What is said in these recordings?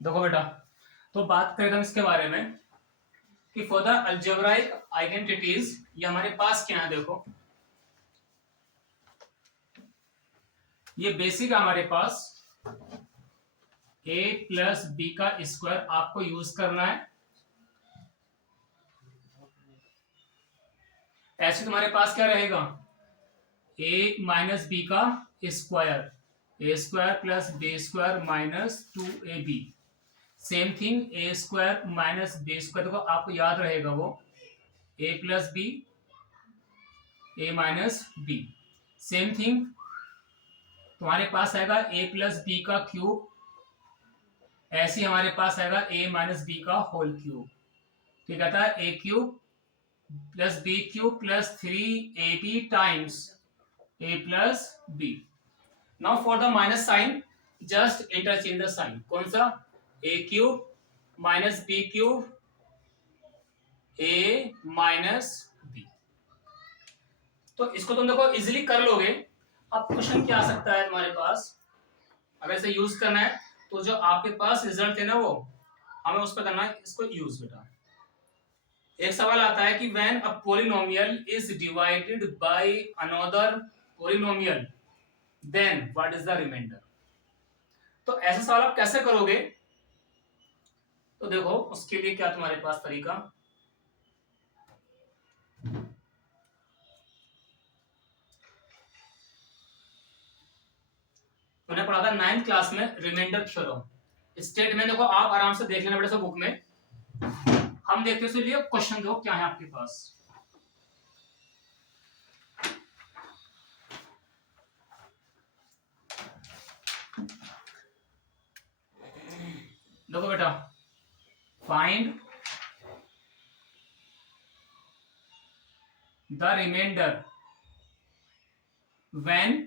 देखो बेटा, तो बात करें हम इसके बारे में कि फॉर द अलजेब्राइक आइडेंटिटीज ये हमारे पास क्या है। देखो ये बेसिक हमारे पास a प्लस बी का स्क्वायर आपको यूज करना है। ऐसे तुम्हारे पास क्या रहेगा, a माइनस बी का square, A square plus B square minus 2ab। Same thing A square minus B square, देखो आपको याद रहेगा वो a plus B, A minus B. Same thing तुम्हारे पास आएगा a प्लस बी का क्यूब, ऐसे ही हमारे पास आएगा a माइनस बी का होल क्यूब। ठीक है, a cube plus B cube plus 3ab times a plus B. Now for the minus sign just interchange the sign. कौन सा, a cube minus B cube a minus B. तो इसको तुम देखो easily कर लोगे। अब क्वेश्चन क्या आ सकता है तुम्हारे पास, अगर इसे यूज करना है तो जो आपके पास रिजल्ट है ना वो हमें उस पर करना है इसको यूज। बेटा एक सवाल आता है कि when a polynomial is divided by another polynomial then what is the remainder. तो ऐसा सवाल आप कैसे करोगे, तो देखो उसके लिए क्या तुम्हारे पास तरीका, मैंने पढ़ा था 9th क्लास में रिमाइंडर थ्योरम। स्टेटमेंट देखो आप आराम से देख लेना बेटा सब बुक में। हम देखते हैं इसलिए क्वेश्चन देखो क्या है आपके पास। देखो बेटा, find the remainder when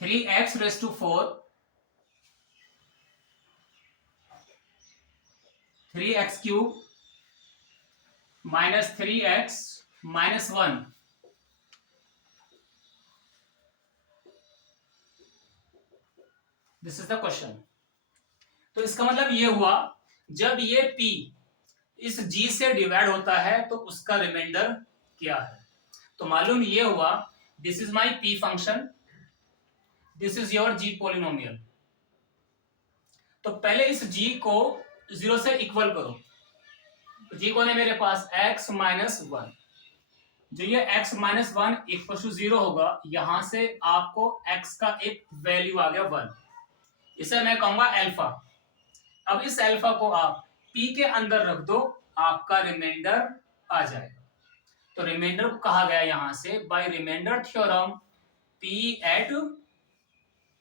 3x raised to 4, 3x cube minus 3x minus 1। This is the question. तो इसका मतलब ये हुआ जब ये p इस g से डिवाइड होता है तो उसका रिमाइंडर क्या है। तो मालूम ये हुआ this is my p function, this is your g polynomial. तो पहले इस g को 0 से इक्वल करो। तो g कौन है मेरे पास, x माइनस 1। जो ये x माइनस 1 इक्वल टू 0 होगा, यहां से आपको x का एक वैल्यू आ गया 1, इसे मैं कहूंगा अल्फा। अब इस अल्फा को आप p के अंदर रख दो, आपका रिमाइंडर आ जाएगा। तो रिमाइंडर को कहा गया यहां से by remainder theorem p at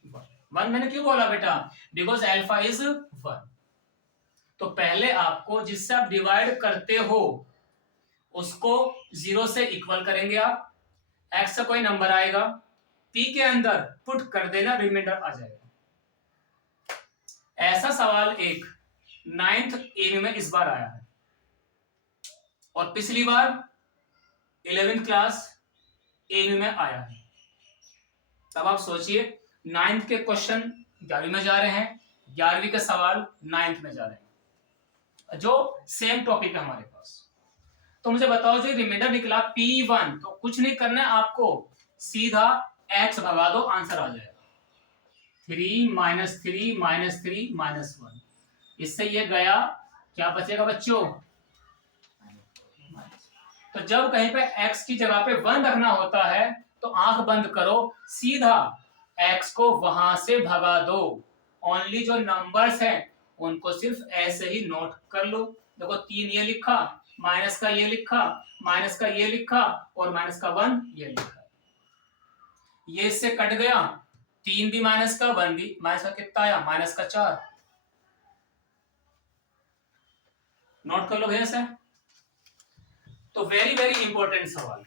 1। मैंने क्यों बोला बेटा, बिकॉज अल्फा इज 1। तो पहले आपको जिससे आप डिवाइड करते हो उसको 0 से इक्वल करेंगे आप, x से कोई नंबर आएगा p के अंदर पुट कर देना, रिमाइंडर आ जाएगा। ऐसा सवाल एक 9th एम में इस बार आया है और पिछली बार 11th क्लास एम में आया है। तब आप सोचिए 9th के क्वेश्चन 11वीं में जा रहे हैं, 11वीं के सवाल 9th में जा रहे हैं, जो सेम टॉपिक है हमारे पास। तो मुझे बताओ जो रिमाइंडर निकला P1, तो कुछ नहीं करना है आपको, सीधा x भगा दो, आंसर आ जाएगा 3 माइनस 3 माइनस 3 माइनस 1। इससे ये गया, क्या बचेगा बच्चों। तो जब कहीं पे x की जगह पे 1 रखना होता है तो आंख बंद करो, सीधा x को वहां से भगा दो। ओनली जो नंबर्स हैं उनको सिर्फ ऐसे ही नोट कर लो। देखो 3 ये लिखा, माइनस का ये लिखा, माइनस का ये लिखा और माइनस का 1 ये लिखा। ये इससे कट गया, 3 भी माइनस का, 1 भी माइनस का, कितना आया माइनस का 4। नोट कर लो भैया से। तो वेरी वेरी इंपॉर्टेंट सवाल,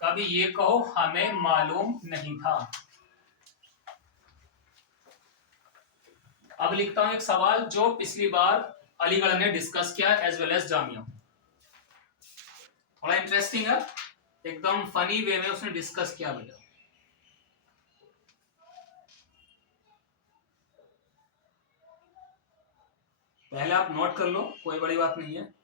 कभी ये कहो हमें मालूम नहीं था। अब लिखता हूं एक सवाल जो पिछली बार अलीगढ़ ने डिस्कस किया एज वेल एज जामिया। थोड़ा इंटरेस्टिंग है, एकदम फनी वे में उसने डिस्कस किया बेटा। पहले आप नोट कर लो, कोई बड़ी बात नहीं है।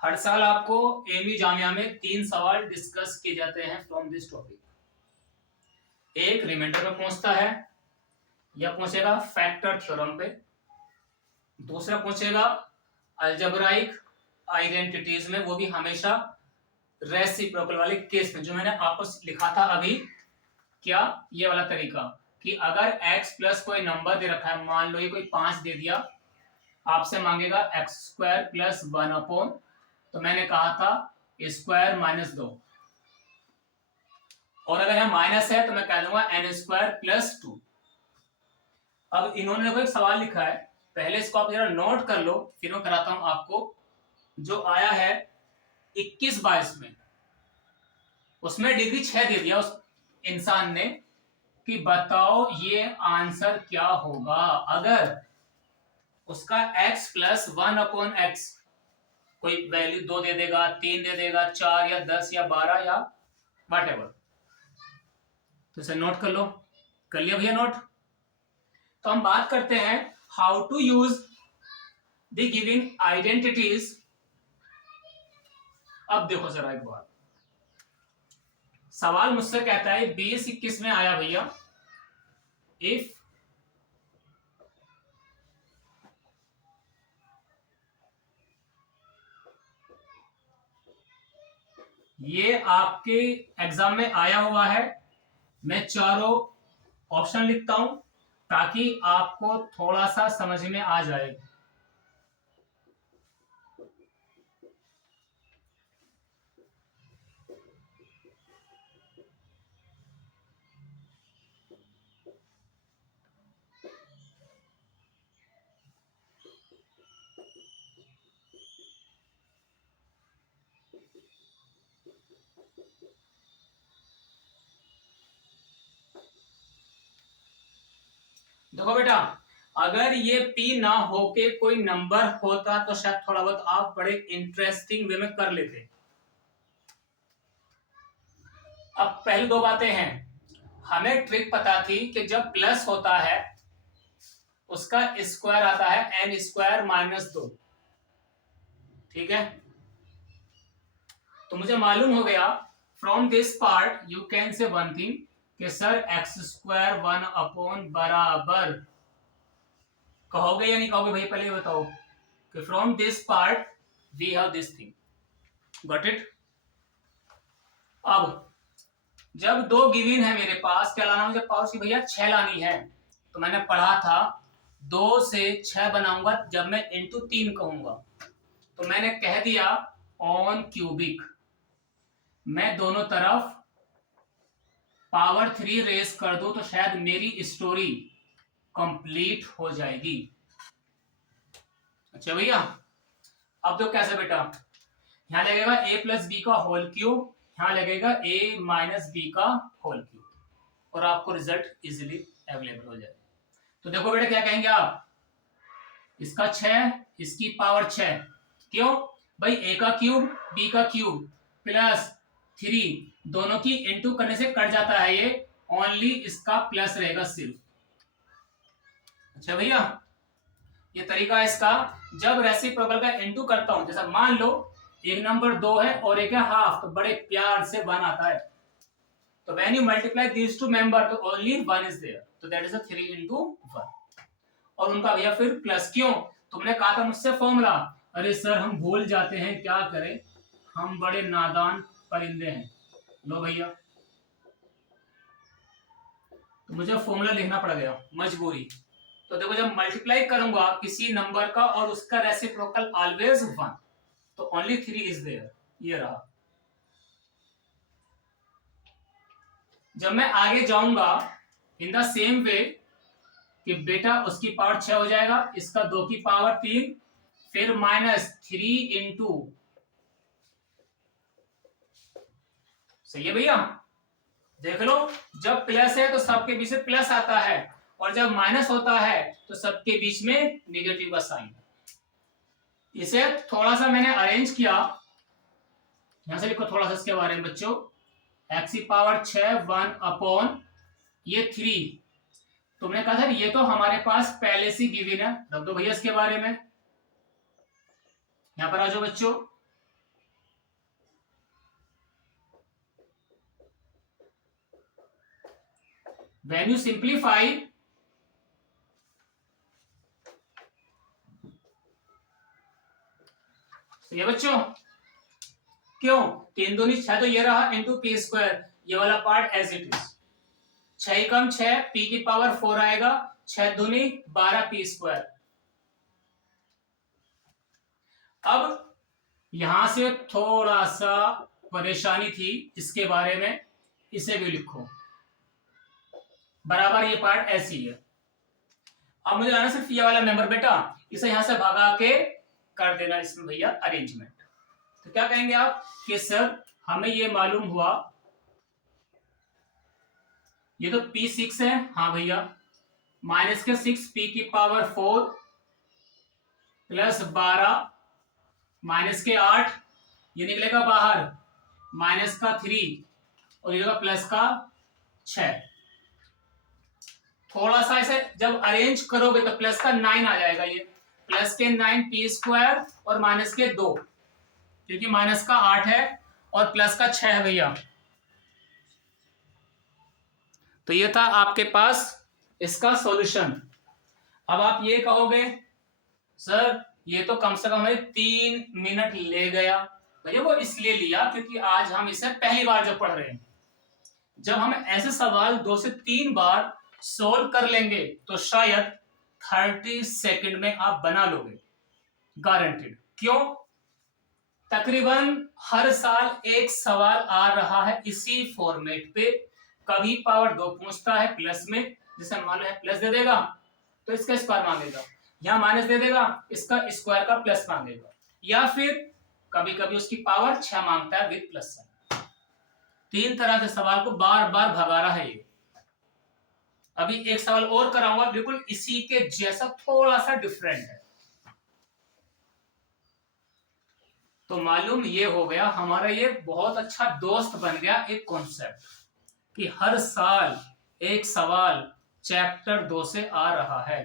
हर साल आपको एमयू जामिया में 3 सवाल डिस्कस किए जाते हैं फ्रॉम दिस टॉपिक। एक रिमाइंडर पे पहुंचता है या पहुंचेगा फैक्टर थ्योरम पे, दूसरा पहुंचेगा अलजेब्राइक आइडेंटिटीज में, वो भी हमेशा रेसिप्रोकल वाले केस में, जो मैंने आपको लिखा था अभी। क्या? ये वाला तरीका कि अगर x प्लस कोई नंबर दे रखा है, मान लो ये कोई 5 दे दिया, आपसे मांगेगा एक्स स्क्वायर प्लस 1 अपॉन, तो मैंने कहा था स्क्वायर माइनस 2, और अगर यहाँ माइनस है तो मैं कह दूंगा एन स्क्वायर प्लस 2। अब इन्होंने देखो एक सवाल लिखा है, पहले इसको आप जरा नोट कर लो, फिर मैं कराता हूं आपको। जो आया है 21/22 में, उसमें डिग्री 6 दे दिया उस इंसान ने कि बताओ ये आंसर क्या होगा अगर उसका x प्लस 1 अपॉन एक्स कोई वैल्यू 2 दे देगा, 3 दे देगा, 4 या 10 या 12 या वट एवर। तो इसे नोट कर लो। कर लिया भैया नोट? तो हम बात करते हैं how to use the given identities. अब देखो जरा एक बार, सवाल मुझसे कहता है 20-21 में आया भैया, इफ ये आपके एग्जाम में आया हुआ है, मैं चारों ऑप्शन लिखता हूं ताकि आपको थोड़ा सा समझ में आ जाए। देखो बेटा, अगर ये P ना होके कोई नंबर होता तो शायद थोड़ा बहुत आप बड़े इंटरेस्टिंग वे में कर लेते। अब पहले दो बातें हैं, हमें ट्रिक पता थी कि जब प्लस होता है उसका स्क्वायर आता है एन स्क्वायर माइनस 2, ठीक है। तो मुझे मालूम हो गया from this part you can say one thing कि सर एक्स स्क्वायर 1 अपॉन बराबर, कहोगे या नहीं कहोगे भाई? पहले बताओ कि from this part we have this thing, got it? अब जब दो गिवन है मेरे पास, क्या लाना मुझे पावर की भैया? 6 लानी है। तो मैंने पढ़ा था 2 से 6 बनाऊंगा जब मैं इंटू 3 कहूंगा, तो मैंने कह दिया ऑन क्यूबिक, मैं दोनों तरफ पावर 3 रेस कर दूं तो शायद मेरी स्टोरी कंप्लीट हो जाएगी। अच्छा भैया, अब तो कैसे बेटा? यहां लगेगा a प्लस बी का होल क्यूब, यहां लगेगा a माइनस बी का होल क्यूब, और आपको रिजल्ट इजीली अवेलेबल हो जाए। तो देखो बेटा क्या कहेंगे आप, इसका 6, इसकी पावर 6, क्यों भाई? a का क्यूब b का क्यूब प्लस 3, दोनों की इनटू करने से कट जाता है ये, ओनली इसका प्लस रहेगा सिर्फ। अच्छा भैया, ये तरीका है इसका। जब रेसिप्रोकल का इनटू करता हूं, जैसा मान लो एक नंबर 2 है और एक है हाफ, तो बड़े प्यार से 1 आता है, तो when you multiply these two member तो ओनली 1 इज देयर, तो दैट इज अ 3 into 1। और उनका भैया फिर प्लस, क्यों? तुमने कहा था मुझसे फॉर्मूला, अरे सर हम भूल जाते हैं, क्या करें, हम बड़े नादान परिंदे हैं। लो भैया, तो मुझे फॉर्मूला लिखना पड़ गया, मजबूरी। तो देखो जब मल्टीप्लाई करूंगा किसी नंबर का और उसका रेसिप्रोकल ऑलवेज 1, तो ओनली 3 इज देयर, ये रहा। जब मैं आगे जाऊंगा इन द सेम वे, कि बेटा उसकी पावर 6 हो जाएगा, इसका 2 की पावर 3, फिर -3 इंटू, सही है भैया? देख लो, जब प्लस है तो सबके बीच में प्लस आता है, और जब माइनस होता है तो सबके बीच में नेगेटिव का साइन। इसे थोड़ा सा मैंने अरेंज किया, यहां से लिखो थोड़ा सा इसके बारे में बच्चों। x की पावर 6 1 अपॉन ये 3, तुमने कहा था ये तो हमारे पास पहले से गिवन है, रख दो भैया इसके बारे में। यहां पर आ जाओ बच्चों, when you simplify, ये बच्चों क्यों 3 दूनी 6 तो ये रहा इंटू पी स्क्वायर, ये वाला पार्ट एज इट इज, 6 कम 6 पी की पावर 4 आएगा, 6 दूनी 12 पी स्क्वायर। अब यहां से थोड़ा सा परेशानी थी इसके बारे में, इसे भी लिखो बराबर, ये पार्ट ऐसी है। अब मुझे लाना सिर्फ ये वाला मेंबर बेटा, इसे यहां से भगा के कर देना इसमें भैया अरेंजमेंट। तो क्या कहेंगे आप कि सर हमें ये मालूम हुआ, ये तो P6 है, हाँ भैया, माइनस के 6 पी की पावर 4 प्लस 12 माइनस के 8, ये निकलेगा बाहर, माइनस का 3 और ये प्लस का 6। थोड़ा सा इसे जब अरेंज करोगे तो प्लस का 9 आ जाएगा, ये प्लस के 9 पी स्क्वायर और माइनस के 2, क्योंकि माइनस का 8 है और प्लस का 6 है भैया। तो ये था आपके पास इसका सॉल्यूशन। अब आप ये कहोगे सर ये तो कम से कम हमें 3 मिनट ले गया, भैया वो इसलिए लिया क्योंकि आज हम इसे पहली बार जो पढ़ रहे हैं। जब हम ऐसे सवाल 2 से 3 बार सोल्व कर लेंगे तो शायद 30 सेकंड में आप बना लोगे, गारंटेड। क्यों? तकरीबन हर साल एक सवाल आ रहा है इसी फॉर्मेट पे, कभी पावर 2 पूछता है प्लस में, जैसे मान लो प्लस दे देगा तो इसका स्क्वायर मांगेगा, यहां माइनस दे देगा इसका स्क्वायर का प्लस मांगेगा, या फिर कभी कभी उसकी पावर 6 मांगता है विद प्लस साइन। 3 तरह के सवाल को बार बार भगा रहा है ये। अभी एक सवाल और कराऊंगा बिल्कुल इसी के जैसा, थोड़ा सा डिफरेंट है। तो मालूम ये हो गया हमारा, ये बहुत अच्छा दोस्त बन गया एक कॉन्सेप्ट कि हर साल एक सवाल चैप्टर 2 से आ रहा है।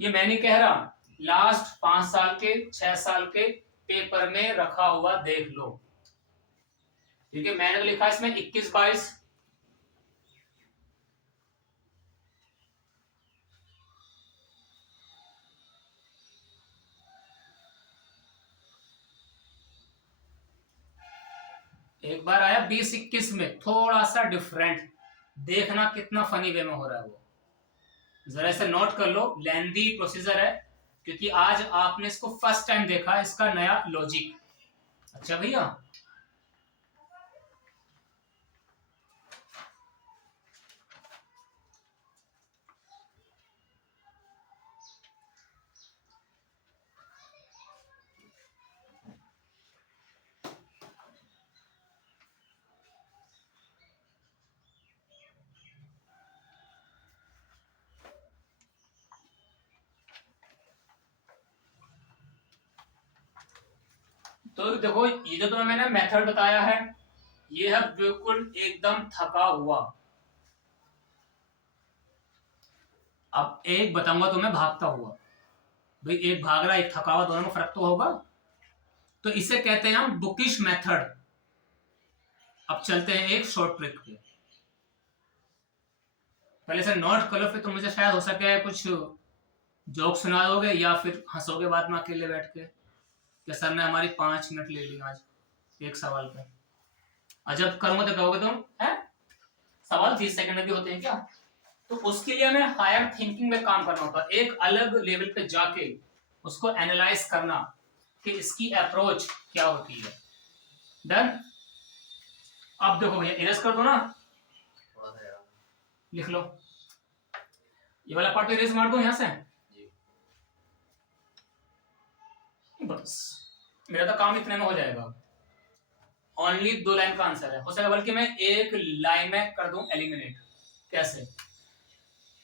ये मैं नहीं कह रहा, लास्ट 5 साल के 6 साल के पेपर में रखा हुआ देख लो, क्योंकि मैंने तो लिखा इसमें 21-22। एक बार आया 20-21 में, थोड़ा सा डिफरेंट, देखना कितना फनी वे में हो रहा है वो, जरा इसे नोट कर लो। लेंदी प्रोसीजर है क्योंकि आज आपने इसको फर्स्ट टाइम देखा, इसका नया लॉजिक। अच्छा भैया, तो देखो ये जो तुम्हें मैंने मेथड बताया है ये है बिल्कुल एकदम थका हुआ। अब एक बताऊंगा तुम्हें भागता हुआ, भाई एक भाग रहा एक थका हुआ, दोनों में फर्क तो होगा। तो इसे कहते हैं हम बुकिश मेथड। अब चलते हैं एक शॉर्ट ट्रिक पे, पहले से नोट कर लो, फिर तुम मुझे शायद हो सके कुछ जोक सुना दोगे या फिर हंसोगे बाद में अकेले बैठ के कि सर ने हमारी 5 मिनट ले ली आज एक सवाल पे। अजब करूंगा तो कहोगे तुम है सवाल 30 सेकंड में भी होते हैं क्या? तो उसके लिए हमें हायर थिंकिंग में काम करना होता है, एक अलग लेवल पे जाके उसको एनालाइज करना कि इसकी अप्रोच क्या होती है। डन? अब देखो भैया इरेज कर दो ना, लिख लो ये वाला पार्ट इरेज मार दूं यहां से, बस मेरा तो काम इतने में हो जाएगा। ओनली 2 लाइन का आंसर है, हो सकेगा बल्कि मैं एक लाइन में कर दूं एलिमिनेट। कैसे?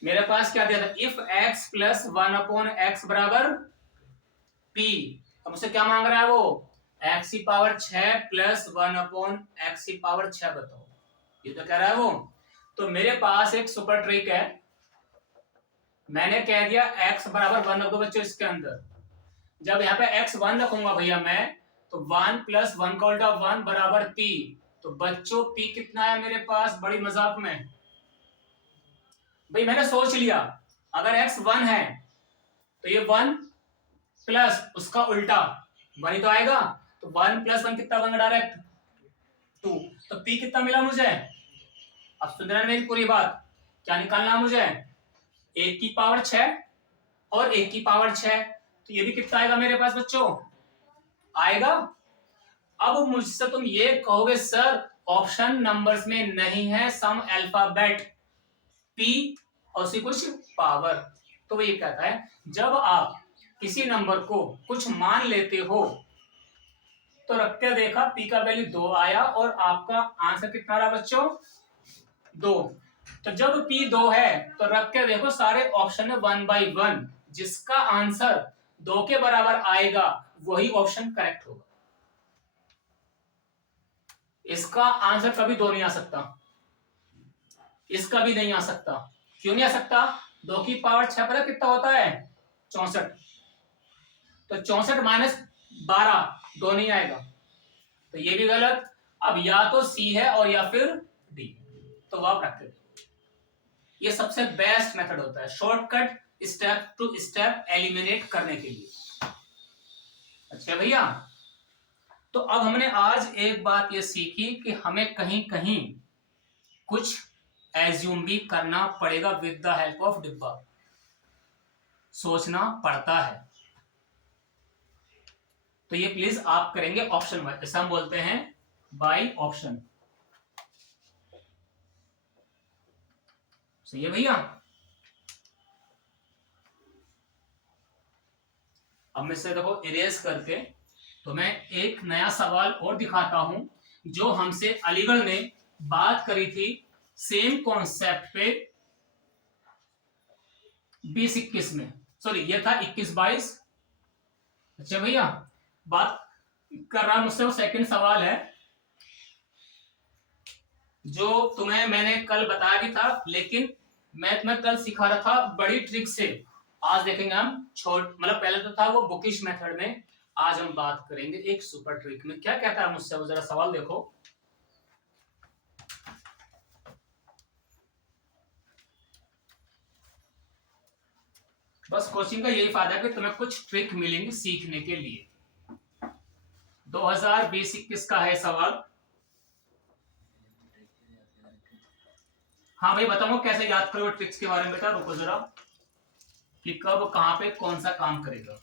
मेरे पास क्या दिया था, इफ x प्लस 1/x बराबर p। अब मुझसे क्या मांग रहा है वो, x की पावर 6 प्लस 1/x की पावर 6 बताओ, ये तो कह रहा है वो। तो मेरे पास एक सुपर ट्रिक है, मैंने कह दिया x बराबर 1 रख दो बच्चों इसके अंदर। जब यहाँ पे x 1 रखूंगा भैया मैं, तो 1 प्लस 1 का उल्टा 1 बराबर p। तो बच्चों p कितना है मेरे पास, बड़ी मजाक में भाई मैंने सोच लिया, अगर x 1 है तो ये 1 प्लस उसका उल्टा 1 ही तो आएगा। तो 1 प्लस 1 कितना बन डायरेक्ट 2। तो p कितना मिला मुझे, अब सुन रहे मेरी पूरी बात, क्या निकालना मुझे, 1 की पावर 6 और 1 की पावर 6, तो ये भी कितना आएगा मेरे पास बच्चों, आएगा। अब मुझसे तुम ये कहोगे सर ऑप्शन नंबर्स में नहीं है सम अल्फाबेट p और उसी कुछ पावर। तो वो ये कहता है जब आप किसी नंबर को कुछ मान लेते हो तो रख के देखा p का वैल्यू 2 आया और आपका आंसर कितना रहा बच्चों 2। तो जब p 2 है तो रख के देखो सारे ऑप्शन है 1/1, जिसका आंसर 2 के बराबर आएगा वही ऑप्शन करेक्ट होगा। इसका आंसर कभी 2 नहीं आ सकता, इसका भी नहीं आ सकता। क्यों नहीं आ सकता, 2 की पावर 6 पता कितना होता है 64, तो 64 माइनस 12 2 नहीं आएगा, तो ये भी गलत। अब या तो सी है और या फिर डी, तो वो आप रखते हो। ये सबसे बेस्ट मेथड होता है shortcut step to step eliminate करने के लिए। अच्छा भैया, तो अब हमने आज एक बात ये सीखी कि हमें कहीं कहीं कुछ एज्यूम भी करना पड़ेगा विद द हेल्प ऑफ डिब्बा, सोचना पड़ता है। तो ये प्लीज आप करेंगे ऑप्शन वाइज, जैसे हम बोलते हैं बाय ऑप्शन। सही है भैया। अब मैं से देखो इरेज करके तो मैं एक नया सवाल और दिखाता हूं जो हमसे अलीगढ़ ने बात करी थी सेम कॉन्सेप्ट पे 20-21 में, सॉरी ये था 21-22। अच्छा भैया, बात कर रहा मुझसे वो सेकंड सवाल है जो तुम्हें मैंने कल बताया भी था, लेकिन मैं तुम्हें कल सिखा रहा था बड़ी ट्रिक से। आज देखेंगे हम छोट मतलब पहले तो था वो बुकिश मेथड में, आज हम बात करेंगे एक सुपर ट्रिक में। क्या कहता है मुझसे वो, जरा सवाल देखो। बस कोचिंग का यही फायदा है कि तुम्हें कुछ ट्रिक मिलेंगे सीखने के लिए। 2020-21 का है सवाल। हाँ भाई बताओ कैसे याद करो ट्रिक्स के बारे में, बेटा रुको जरा कि कब कहां पे कौन सा काम करेगा।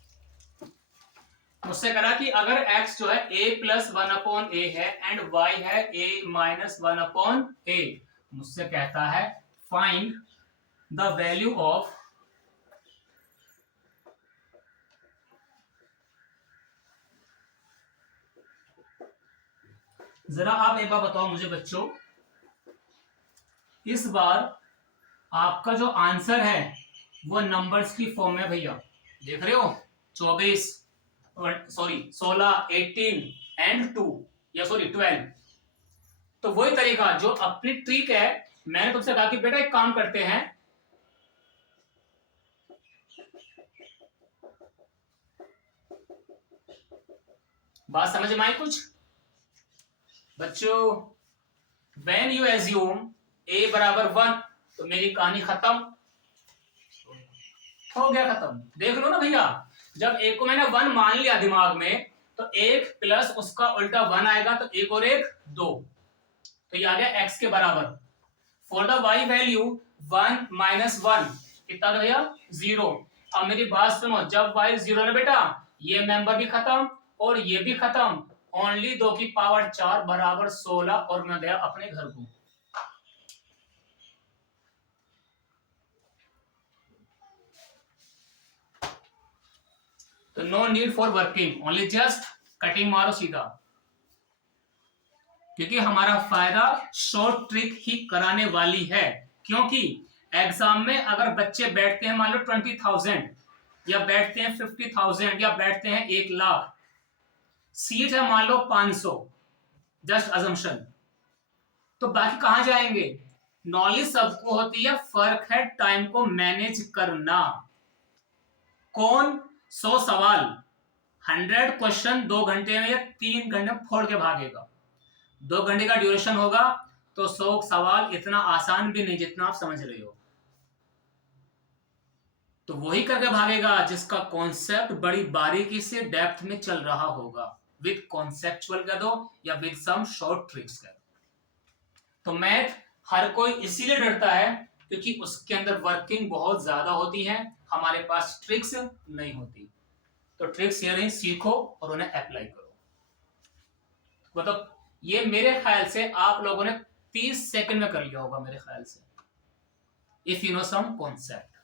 मुझसे कहा कि अगर x जो है a प्लस 1/a है एंड y है a माइनस 1/a, मुझसे कहता है फाइंड द वैल्यू ऑफ जरा आप एक बार बताओ मुझे बच्चों, इस बार आपका जो आंसर है वो नंबर्स की फॉर्म में भैया देख रहे हो 24 सॉरी 16 18 एंड 2 या सॉरी 12। तो वही तरीका जो अपनी ट्रिक है, मैंने तुमसे कहा कि बेटा एक काम करते हैं, बात समझ में आई कुछ बच्चों। व्हेन यू एज्यूम a बराबर 1 तो मेरी कहानी खत्म हो गया, खत्म। देख लो ना भैया, जब a को मैंने 1 मान लिया दिमाग में तो 1 प्लस उसका उल्टा 1 आएगा, तो 1 और 1 2, तो ये आ गया x के बराबर। For the y value 1 minus 1 कितना भैया 0। अब मेरी बात सुनो, जब y 0 है बेटा ये मेंबर भी खत्म और ये भी खत्म, ओनली 2 की पावर 4 बराबर 16 और मैं गया अपने घर को। तो no need for working, only just cutting मारो सीधा, क्योंकि हमारा फायदा शॉर्ट ट्रिक ही कराने वाली है। क्योंकि एग्जाम में अगर बच्चे बैठते हैं मान लो 20,000 या बैठते हैं 50,000 या बैठते हैं 1,00,000, सीट है मान लो 500, जस्ट अजम्पशन, तो बाकी कहां जाएंगे? नॉलेज सबको होती है, फर्क है टाइम को मैनेज करना। कौन 100 सवाल 100 क्वेश्चन 2 घंटे में या 3 घंटे में फोड़ के भागेगा? 2 घंटे का ड्यूरेशन होगा तो 100 सवाल इतना आसान भी नहीं जितना आप समझ रहे हो। तो वही करके भागेगा जिसका कॉन्सेप्ट बड़ी बारीकी से डेप्थ में चल रहा होगा, विद कॉन्सेप्चुअल कह दो या विद सम शॉर्ट ट्रिक्स कह दो। तो मैथ हर कोई इसीलिए डरता है क्योंकि उसके अंदर वर्किंग बहुत ज्यादा होती है, हमारे पास ट्रिक्स नहीं होती। तो ट्रिक्स ये नहीं, सीखो और उन्हें अप्लाई करो। मतलब ये मेरे ख्याल से आप लोगों ने 30 सेकंड में कर लिया होगा मेरे ख्याल से, if you know some concept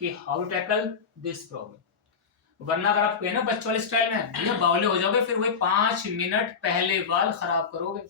कि हाउ टैकल दिस प्रॉब्लम। वरना अगर आप कहें ना बच्चों वाले स्टाइल में, भैया बावले हो जाओगे, फिर वही 5 मिनट पहले बाल खराब करोगे।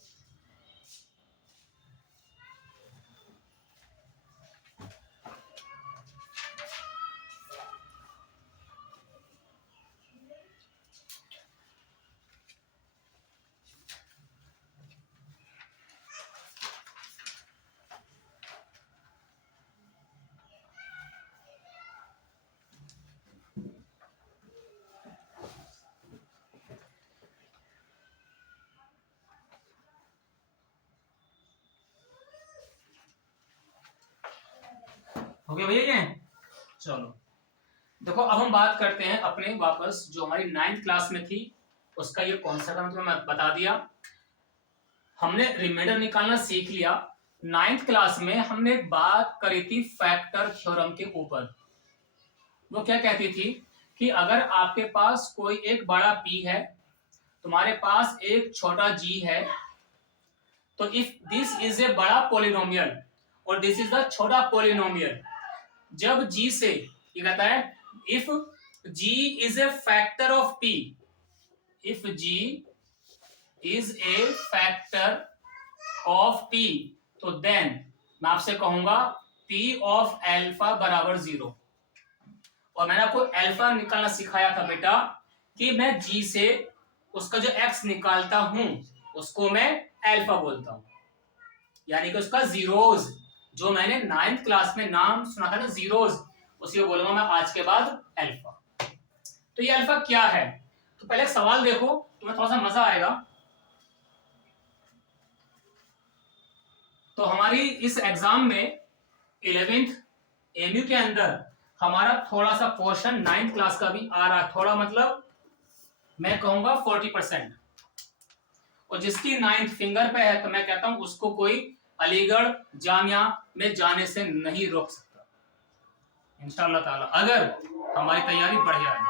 हो गया भैया ये? चलो देखो, अब हम बात करते हैं अपने वापस जो हमारी 9th क्लास में थी उसका ये कॉन्सेप्ट मैं तुम्हें बता दिया। हमने रिमाइंडर निकालना सीख लिया। 9th क्लास में हमने एक बात करी थी फैक्टर थ्योरम के ऊपर। वो क्या कहती थी कि अगर आपके पास कोई एक बड़ा P है, तुम्हारे पास एक छोटा G है, तो इफ दिस इज ए बड़ा पोलिनोमियल और दिस इज द छोटा पोलिनोमियल, जब G से ये कहता है if G is a factor of P, if G is a factor of P, तो देन मैं आपसे कहूंगा P ऑफ एल्फा बराबर 0। और मैंने आपको एल्फा निकालना सिखाया था बेटा कि मैं G से उसका जो x निकालता हूं उसको मैं एल्फा बोलता हूं, यानी कि उसका जीरोज, जो मैंने 9th क्लास में नाम सुना था ना जीरोज, उसी को बोलूंगा मैं आज के बाद एल्फा। तो ये अल्फा क्या है? तो पहले एक सवाल देखो, तुम्हें थोड़ा सा मजा आएगा। तो हमारी इस एग्जाम में 11th एमयू के अंदर हमारा थोड़ा सा पोर्शन 9th क्लास का भी आ रहा है, थोड़ा मतलब मैं कहूंगा 40%, और जिसकी 9th फिंगर पे है तो मैं कहता हूं उसको कोई अलीगढ़ जामिया में जाने से नहीं रोक सकता इंशाअल्लाह ताला, अगर हमारी तैयारी बढ़िया है।